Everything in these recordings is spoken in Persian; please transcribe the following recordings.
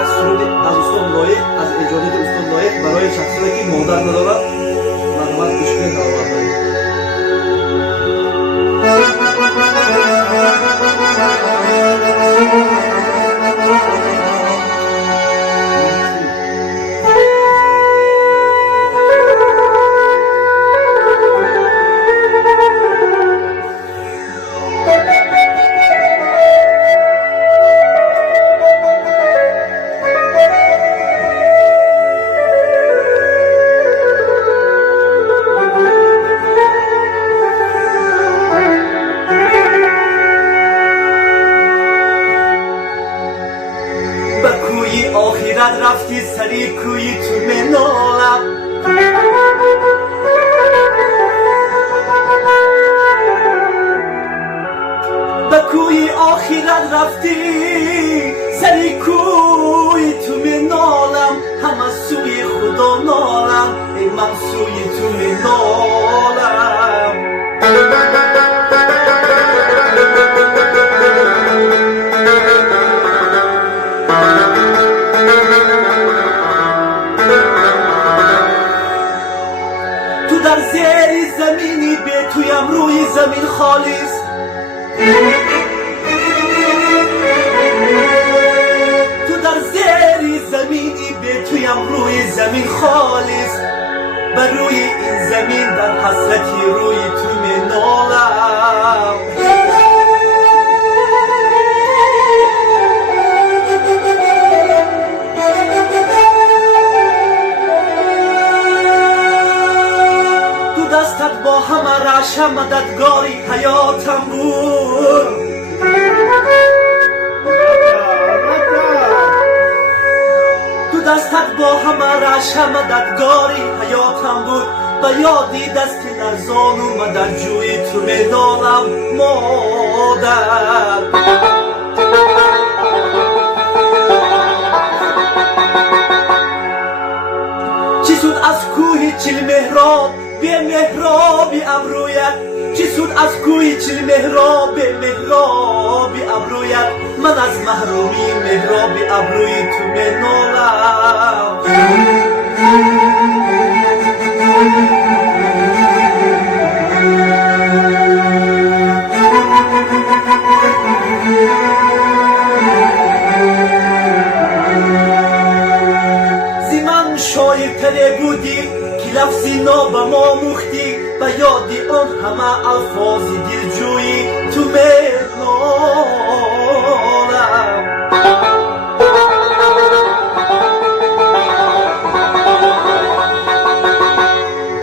як суруди аз устод лоиқ, аз эҷодиёти устод лоиқ барои шахсоне ки модар надорад марҳамат гӯшкунед равонда. آخرت رفتی سری کوی تو منالم به کوی آخرت رفتی سری کوی تو منالم همه سوی خدا نالم ای من سوی تو منالم در زیر زمینی به تویم روی زمین خالص تو در زیر زمینی به تویم روی زمین خالص بر روی این زمین در حسرتی روی تو منالم دستت با همه رعش مددگاری حیاتم بود تو دستت با همه رعش مددگاری حیاتم بود به یادی دست لرزان اومد در جوی تو منالم مادر چی سود از کوه چل محراب به محرابی ابرویت چی سود از کوی چل محراب به محرابی ابرویت من از محرومی محرابی ابروی تو منالم زمان شایرتره بودی لفظی نو به ما مختی به یادی آن همه الفاظ دلجویی تو منالم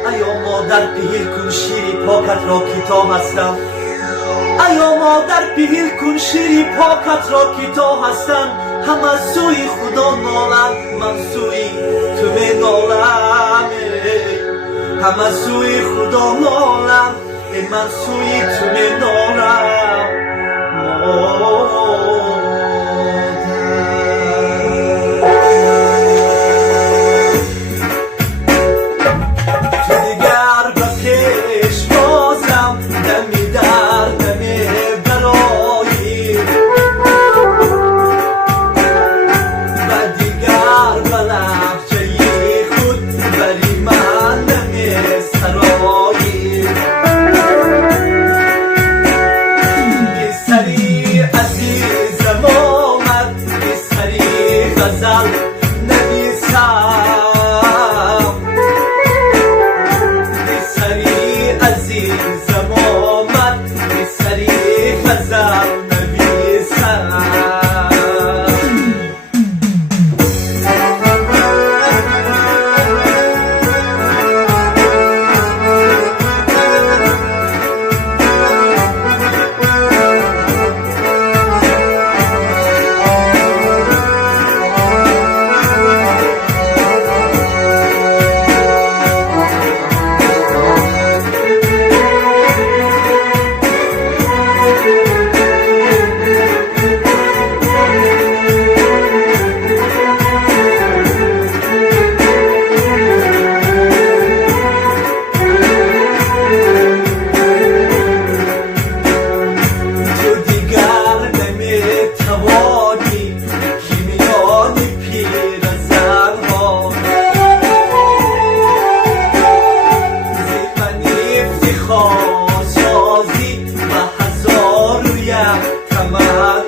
ایا مادر پهیل کن شیری پاکت را کتا هستم ایا مادر پهیل کن شیری پاکت را کتا هستم همه سوی خدا نالم من سوی تو منالم همه سوی خدا نالم من سوی تو منالم تو دیگر به پیش بازم دمی در دمی برایی و دیگر به لحجه خود بری من نمی سرایی بی سری عزیزم آمد بی سری غزل نویسم بی سری عزیزم آمد بی سری غزل نویسم تمنا